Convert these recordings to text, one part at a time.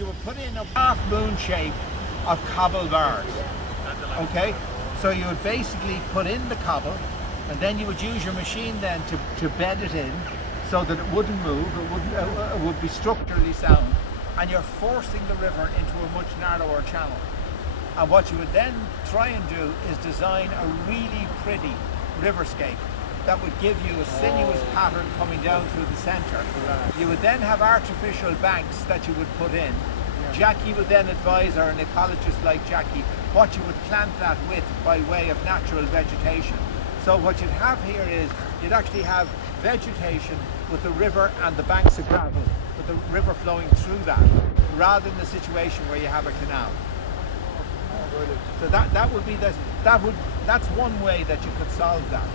you would put in a half moon shape of cobble bars. Okay, so you would basically put in the cobble, and then you would use your machine then to bed it in so that it wouldn't move, it would be structurally sound, and you're forcing the river into a much narrower channel. And what you would then try and do is design a really pretty riverscape that would give you a sinuous pattern coming down through the centre. You would then have artificial banks that you would put in. Jackie would then advise, or an ecologist like Jackie, what you would plant that with by way of natural vegetation. So what you'd have here is, you'd actually have vegetation with the river and the banks of gravel, with the river flowing through that, rather than the situation where you have a canal. So that would be that's one way that you could solve that.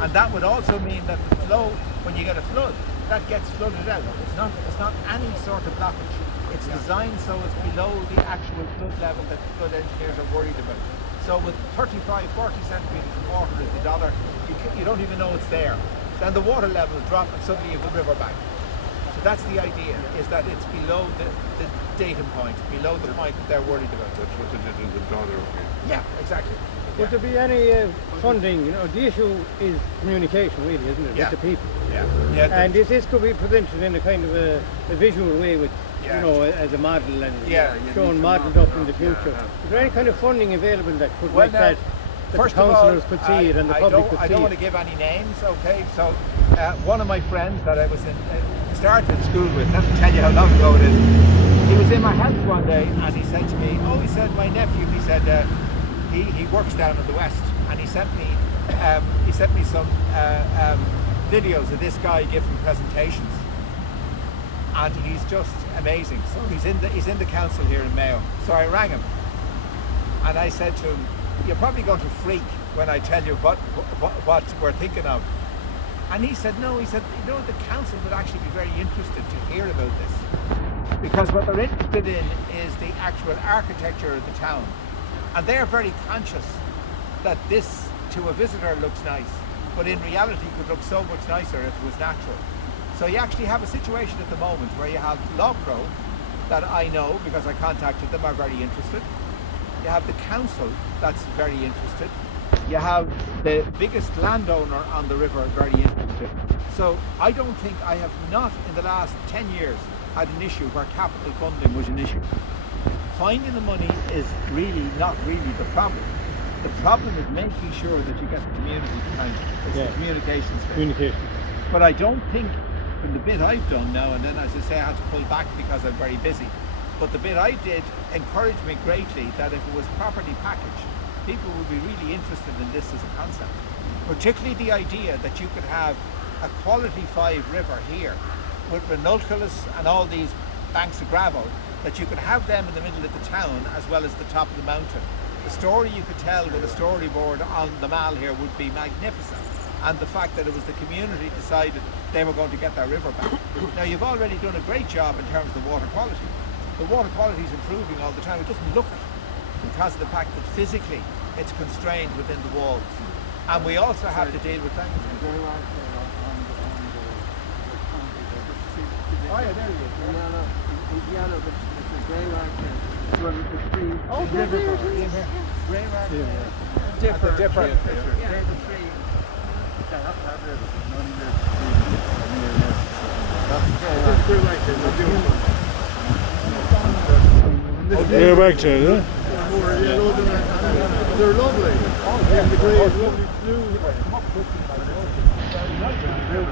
And that would also mean that the flow, when you get a flood, that gets flooded out. It's not any sort of blockage. It's designed so it's below the actual flood level that the flood engineers are worried about. So with 35, 40 centimetres of water at the dollar, you don't even know it's there. Then the water level will drop and suddenly you have the river back. So that's the idea, is that it's below the datum point, below the point that they're worried about. That's what they did in the dollar. Yeah, exactly. Would there be any funding? You know, the issue is communication, really, isn't it, with the people? Yeah. And this could be presented in a kind of a visual way, with you know, as a model, and shown modelled up in the future. Is there any kind of funding available that could make that the councillors could see it and the public could see it? I don't want to give any names, okay? So one of my friends that I was started school with, not to tell you how long ago it is, he was in my house one day and he said to me, my nephew, he said, he works down in the West, and he sent me some videos of this guy giving presentations, and he's just amazing. So he's in the council here in Mayo. So I rang him and I said to him, you're probably going to freak when I tell you what we're thinking of. And he said, no, he said, you know, the council would actually be very interested to hear about this, because what they're interested in is the actual architecture of the town. And they're very conscious that this, to a visitor, looks nice, but in reality could look so much nicer if it was natural. So you actually have a situation at the moment where you have Lawcrow, that I know because I contacted them, are very interested. You have the council that's very interested. You have the biggest landowner on the river very interested. So I don't think I have not in the last 10 years had an issue where capital funding was an issue. Finding the money is really not really the problem. The problem is making sure that you get the community behind it. It's the communication space. Communication. But I don't think, from the bit I've done now, and then as I say I had to pull back because I'm very busy, but the bit I did encouraged me greatly that if it was properly packaged, people would be really interested in this as a concept. Particularly the idea that you could have a quality 5 river here with ranunculus and all these banks of gravel, that you could have them in the middle of the town as well as the top of the mountain. The story you could tell with a storyboard on the mall here would be magnificent. And the fact that it was the community decided they were going to get their river back. Now you've already done a great job in terms of the water quality. The water quality is improving all the time. It doesn't look it because of the fact that physically it's constrained within the walls. And we also have to deal with that. Oh yeah, there he is. It's yellow, but it's a grey mark there. Well, the tree. Oh, there it is. Grey mark there. Dipper. Yeah, the tree. Way back there, yeah? They're lovely. The grey is lovely blue.